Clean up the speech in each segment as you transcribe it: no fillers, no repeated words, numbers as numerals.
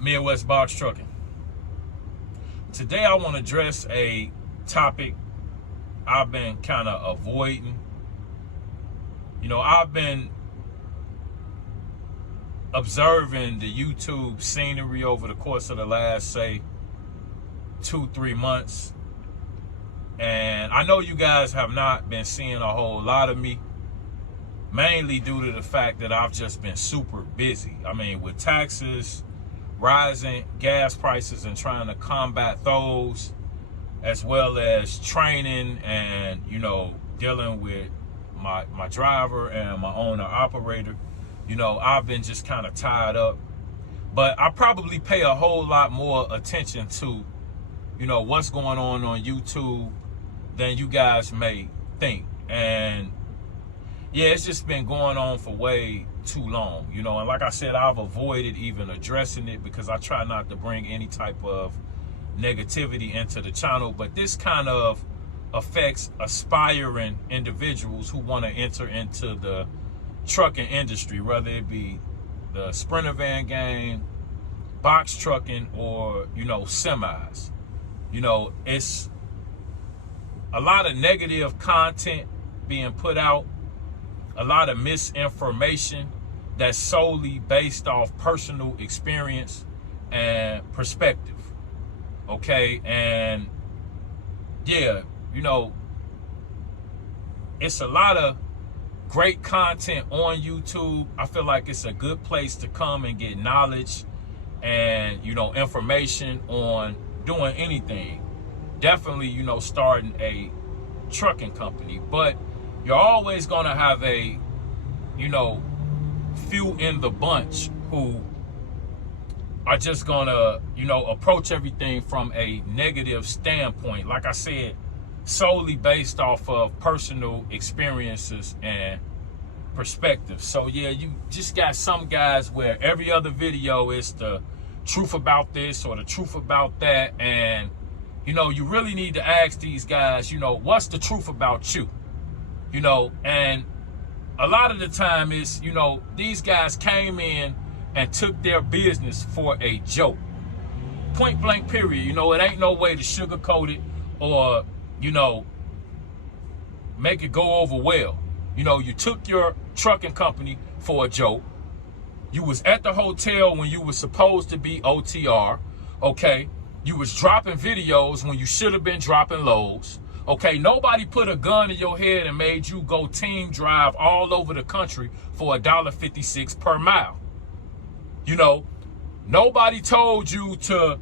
Midwest Box Trucking. Today I want to address a topic I've been kind of avoiding. I've been observing the YouTube scenery over the course of the last, say, 2-3 months. And I know you guys have not been seeing a whole lot of me, mainly due to the fact that I've just been super busy. I mean, with taxes, rising gas prices, and trying to combat those, as well as training and, dealing with my driver and my owner operator. I've been just kind of tied up. But I probably pay a whole lot more attention to, what's going on YouTube than you guys may think. And yeah, it's just been going on for way too long, and like I said, I've avoided even addressing it because I try not to bring any type of negativity into the channel. But this kind of affects aspiring individuals who want to enter into the trucking industry, whether it be the Sprinter van gang, box trucking, or, semis. It's a lot of negative content being put out, a lot of misinformation that's solely based off personal experience and perspective. Okay, and yeah, it's a lot of great content on YouTube. I feel like it's a good place to come and get knowledge and, information on doing anything. Definitely, starting a trucking company. But you're always going to have a, few in the bunch who are just going to, approach everything from a negative standpoint. Like I said, solely based off of personal experiences and perspectives. So yeah, you just got some guys where every other video is the truth about this or the truth about that. And, you really need to ask these guys, what's the truth about you? And a lot of the time is, these guys came in and took their business for a joke. Point blank period. It ain't no way to sugarcoat it or, make it go over well. You took your trucking company for a joke. You was at the hotel when you was supposed to be OTR, okay? You was dropping videos when you should have been dropping loads, okay? Nobody put a gun in your head and made you go team drive all over the country for $1.56 per mile. Nobody told you to,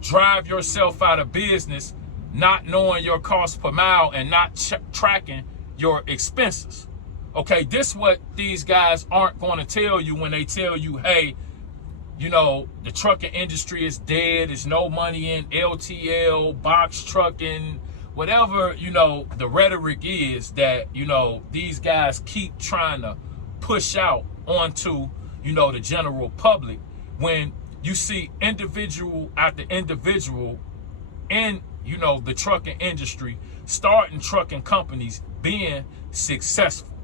drive yourself out of business not knowing your cost per mile and not tracking your expenses. Okay, this is what these guys aren't going to tell you when they tell you, hey, the trucking industry is dead. There's no money in LTL, box trucking, whatever, the rhetoric is that, these guys keep trying to push out onto, the general public, when you see individual after individual in, the trucking industry, starting trucking companies, being successful.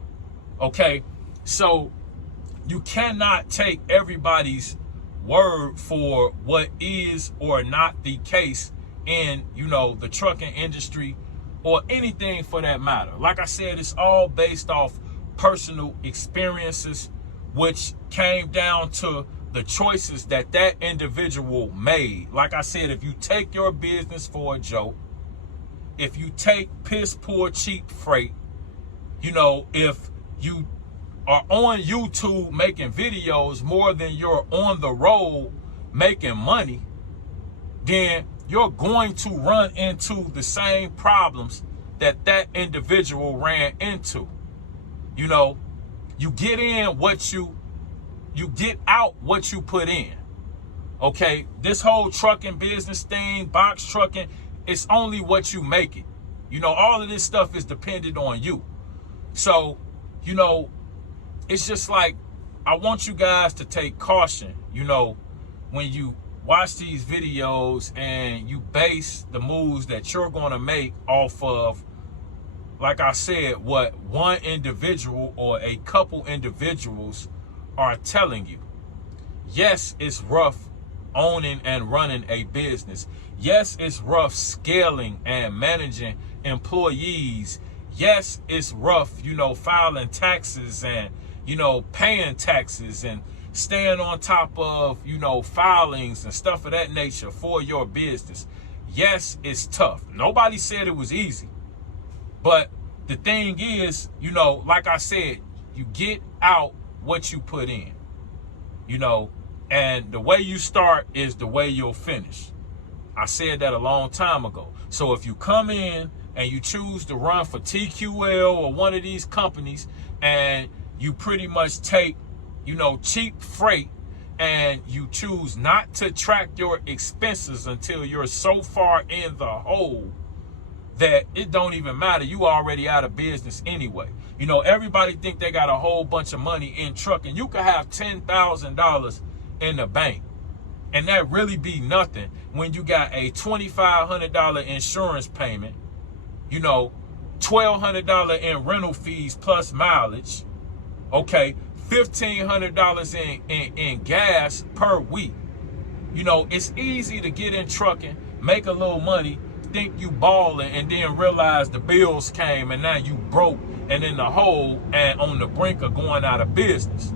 Okay, so you cannot take everybody's word for what is or not the case in, the trucking industry or anything for that matter. Like I said, it's all based off personal experiences, which came down to the choices that individual made. Like I said, if you take your business for a joke, if you take piss poor cheap freight, if you are on YouTube making videos more than you're on the road making money, then you're going to run into the same problems that individual ran into. You get in what you get out what you put in. Okay, this whole trucking business thing, box trucking, it's only what you make it. All of this stuff is dependent on you. So, it's just like, I want you guys to take caution, when you watch these videos and you base the moves that you're going to make off of, like I said, what one individual or a couple individuals are telling you. Yes, it's rough owning and running a business. Yes, it's rough scaling and managing employees. Yes, it's rough, filing taxes and, paying taxes and staying on top of, filings and stuff of that nature for your business. Yes, it's tough. Nobody said it was easy. But the thing is, like I said, you get out what you put in, and the way you start is the way you'll finish. I said that a long time ago. So if you come in and you choose to run for TQL or one of these companies and you pretty much take, cheap freight and you choose not to track your expenses until you're so far in the hole that it don't even matter. You already out of business anyway. Everybody think they got a whole bunch of money in trucking. You could have $10,000 in the bank, and that really be nothing when you got a $2,500 insurance payment, $1,200 in rental fees plus mileage, okay, $1,500 in gas per week. It's easy to get in trucking, make a little money, think you balling, and then realize the bills came and now you broke and in the hole and on the brink of going out of business.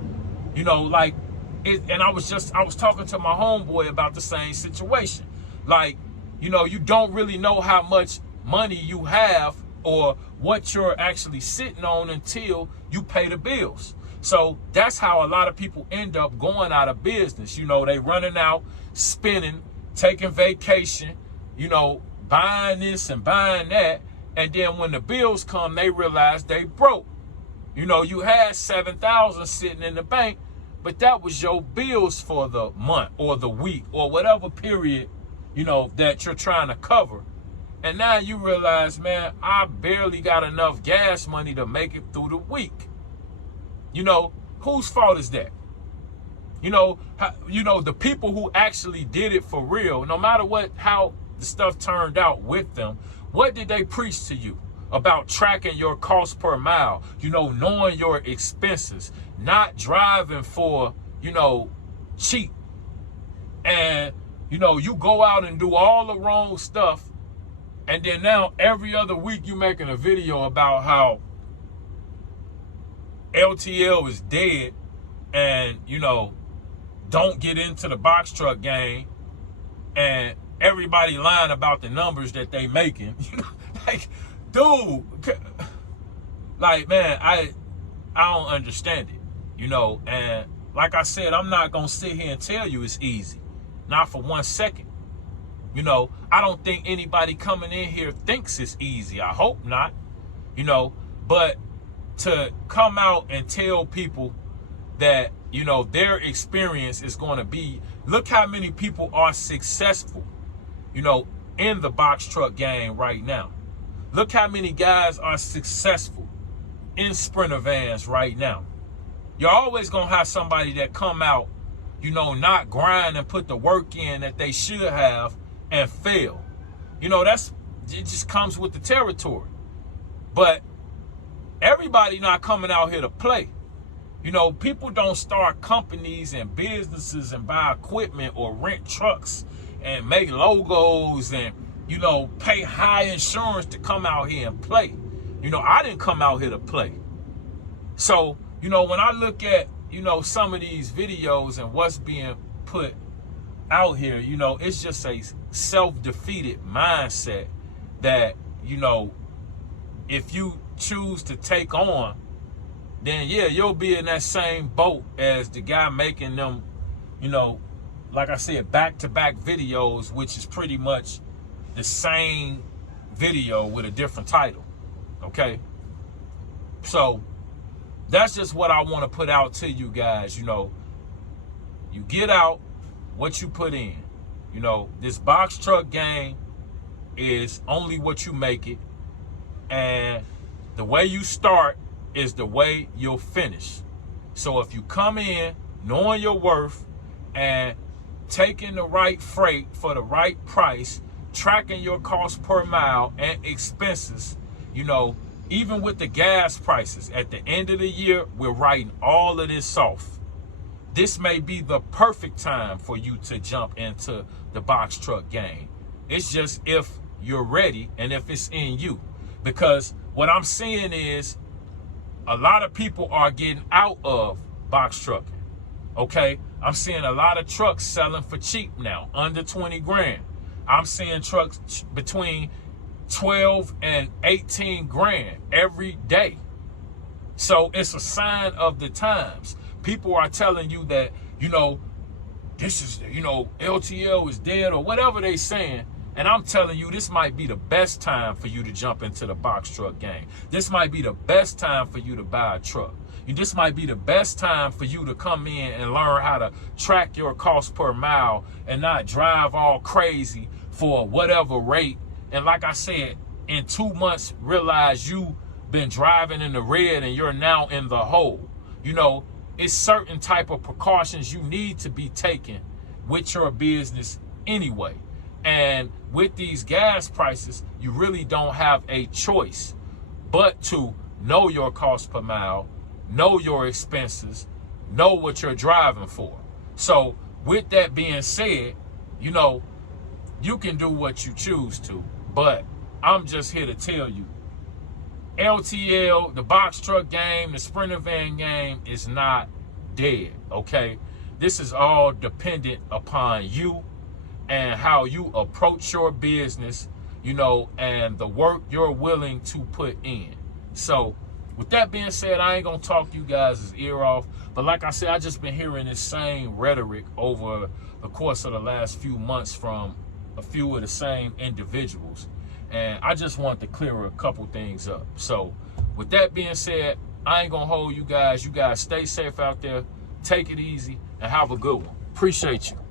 And I was talking to my homeboy about the same situation. You don't really know how much money you have or what you're actually sitting on until you pay the bills. So that's how a lot of people end up going out of business. They running out, spending, taking vacation, buying this and buying that. And then when the bills come, they realize they broke. You had $7,000 sitting in the bank, but that was your bills for the month or the week or whatever period, that you're trying to cover. And now you realize, man, I barely got enough gas money to make it through the week. Whose fault is that? The people who actually did it for real, no matter how the stuff turned out with them, what did they preach to you about tracking your cost per mile, knowing your expenses, not driving for, cheap. And, you go out and do all the wrong stuff. And then now every other week you making a video about how LTL is dead and, don't get into the box truck game, and everybody lying about the numbers that they making. Dude, man, I don't understand it, and like I said, I'm not going to sit here and tell you it's easy. Not for 1 second. I don't think anybody coming in here thinks it's easy. I hope not, but to come out and tell people that, their experience is going to be, look how many people are successful, in the box truck game right now. Look how many guys are successful in Sprinter vans right now. You're always going to have somebody that come out, not grind and put the work in that they should have and fail. It just comes with the territory. But everybody not coming out here to play. People don't start companies and businesses and buy equipment or rent trucks and make logos and, pay high insurance to come out here and play. I didn't come out here to play. So, when I look at, some of these videos and what's being put out here, it's just a self-defeated mindset that, if you choose to take on, then yeah, you'll be in that same boat as the guy making them, like I said, back-to-back videos, which is pretty much the same video with a different title. Okay? So that's just what I want to put out to you guys. You get out what you put in. This box truck game is only what you make it. And the way you start is the way you'll finish. So if you come in knowing your worth and taking the right freight for the right price, tracking your cost per mile and expenses, even with the gas prices, at the end of the year, we're writing all of this off. this may be the perfect time for you to jump into the box truck game. It's just if you're ready and if it's in you. Because what I'm seeing is a lot of people are getting out of box trucking. Okay, I'm seeing a lot of trucks selling for cheap now, under 20 grand. I'm seeing trucks between 12 and 18 grand every day. So it's a sign of the times. People are telling you that, you know, this is, you know, LTL is dead or whatever they saying. And I'm telling you, this might be the best time for you to jump into the box truck game. This might be the best time for you to buy a truck. This might be the best time for you to come in and learn how to track your cost per mile and not drive all crazy for whatever rate. And like I said, in 2 months, realize you been driving in the red and you're now in the hole. You know, it's certain type of precautions you need to be taken with your business anyway. And with these gas prices, you really don't have a choice but to know your cost per mile, know your expenses, know what you're driving for. So with that being said, you know, you can do what you choose to, but I'm just here to tell you, LTL, the box truck game, the Sprinter van game is not dead, okay? This is all dependent upon you and how you approach your business, you know, and the work you're willing to put in. So with that being said, I ain't gonna talk you guys' ear off, but like I said, I just been hearing this same rhetoric over the course of the last few months from a few of the same individuals. And I just want to clear a couple things up. So with that being said, I ain't gonna hold you guys. You guys stay safe out there, take it easy, and have a good one. Appreciate you.